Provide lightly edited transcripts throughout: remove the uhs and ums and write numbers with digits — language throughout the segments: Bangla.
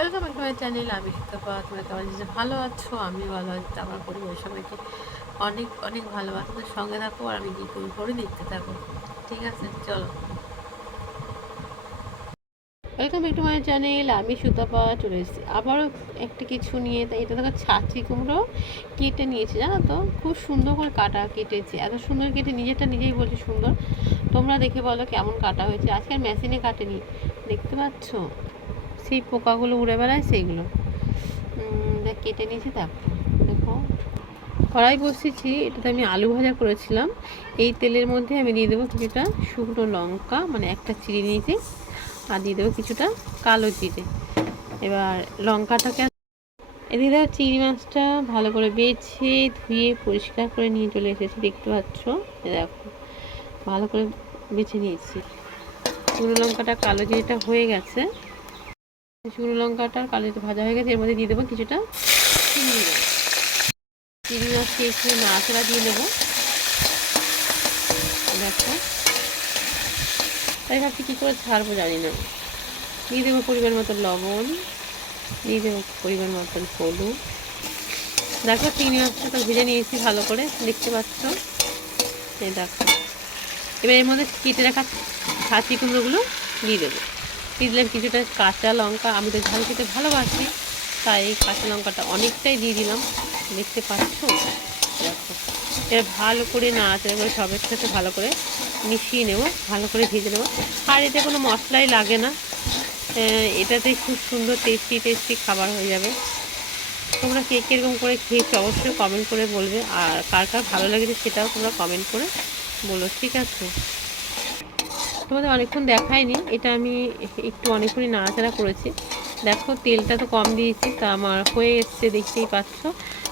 Welcome back to my channel. আমি সুতপা। তোমরা কেমন আছো? ভালো আছো? আমি ভালো আছি। আমার পরিবারের সবাইকে অনেক অনেক ভালোবাসা। তো সঙ্গে থাকো আর আমি কী করি করে দেখতে থাকো। ঠিক আছে, চলো। Welcome back to my channel. আমি সুতপা চলে এসেছি আবারও একটা কিছু নিয়ে। তাই এটা দেখো ছাঁচি কুমড়ো কেটে নিয়েছি, জানো তো? খুব সুন্দর করে কাটা কেটেছি, এত সুন্দর কেটে নিজেরটা নিজেই বলছি সুন্দর। তোমরা দেখে বলো কেমন কাটা হয়েছে। আজকে আর মেশিনে কাটেনি, দেখতে পাচ্ছ সেই পোকাগুলো উড়ে বেড়ায় সেইগুলো কেটে নিয়েছি। দেখো কড়াই বসিয়েছি, এটাতে আমি আলু ভাজা করেছিলাম। এই তেলের মধ্যে আমি দিয়ে দেবো কিছুটা শুকনো লঙ্কা, মানে একটা চিড়ে নিয়েছি, আর দিয়ে দেবো কিছুটা কালো জিরে। এবার লঙ্কাটাকে দিয়ে দেবো চিংড়ি মাছটা ভালো করে বেছে ধুয়ে পরিষ্কার করে নিয়ে চলে এসেছি, দেখতে পাচ্ছ। দেখো ভালো করে বেছে নিয়েছি। শুকনো লঙ্কাটা কালো জিরেটা হয়ে গেছে, শুকনো লঙ্কাটা কালো জিরে ভাজা হয়ে গেছে। এর মধ্যে দিয়ে দেবো কিছুটা চিংড়ি মাছ। চিংড়ি মাছকে একটু নাড়াচাড়া দিয়ে দেবো। দেখো তাই ভাবছি কী করে ছাড়বো জানি না। দিয়ে দেবো পরিমাণ মতো লবণ, দিয়ে দেবো পরিমাণ মতন হলুদ। দেখো চিংড়ি মাছটা তো ভেজে নিয়েছি ভালো করে, দেখতে পাচ্ছ। এই দেখো এবার এর মধ্যে কেটে রাখা ছাঁচি কুমড়োগুলো দিয়ে দেবো। দিয়ে দিলাম কিছুটা কাঁচা লঙ্কা, আমি তো ঝাল খেতে ভালোবাসি, তাই কাঁচা লঙ্কাটা অনেকটাই দিয়ে দিলাম, দেখতে পাচ্ছ। দেখো এবার ভালো করে নাড়াচাড়া করে সবের সাথে ভালো করে মিশিয়ে নেব, ভালো করে ভেজে নেব। আর এতে কোনো মশলাই লাগে না, এটাতেই খুব সুন্দর টেস্টি টেস্টি খাবার হয়ে যাবে। তোমরা কে কীরকম করে খেয়েছো অবশ্যই কমেন্ট করে বলবে, আর কার কার ভালো লেগেছে সেটাও তোমরা কমেন্ট করে বলো, ঠিক আছে? তোমাদের অনেকক্ষণ দেখায়নি, এটা আমি একটু অনেকক্ষণই নাড়াচাড়া করেছি। দেখো তেলটা তো কম দিয়েছি, তা আমার হয়ে এসছে, দেখতেই পাচ্ছ।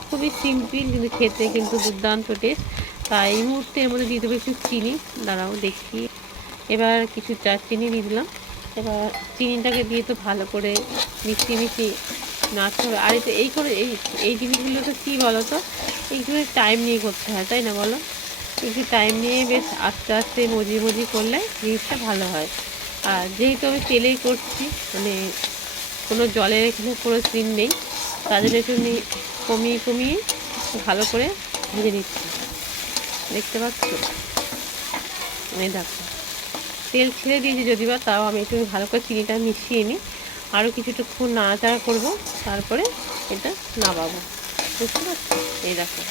খুবই সিম্পল কিন্তু খেতে কিন্তু দুর্দান্ত টেস্ট। তাই এই মুহূর্তে এর মধ্যে দিয়ে দেবো একটু চিনি। দাঁড়াও দেখি, এবার কিছুটা চিনি দিয়ে দিলাম। এবার চিনিটাকে দিয়ে তো ভালো করে মিশিয়ে নাড়তে হবে। আর এটা এই করে এই জিনিসগুলো তো কী বলো তো, একটু টাইম নিয়ে করতে হয়, তাই না বলো? একটু টাইম নিয়ে বেশ আস্তে আস্তে মজি করলে জিনিসটা ভালো হয়। আর যেহেতু আমি তেলেই করছি, মানে কোনো জলের এখানে কোনো সিন নেই, তাদের একটু কমিয়ে ভালো করে ভেজে নিচ্ছি, দেখতে পাচ্ছ। এই দেখো তেল ছেড়ে দিয়েছি যদিও, তাও আমি একটু ভালো করে চিনিটা মিশিয়ে নিই, আরও কিছুটুকু নাড়াচাড়া করবো, তারপরে এটা নামাবো, বুঝতে পারছো। এই দেখো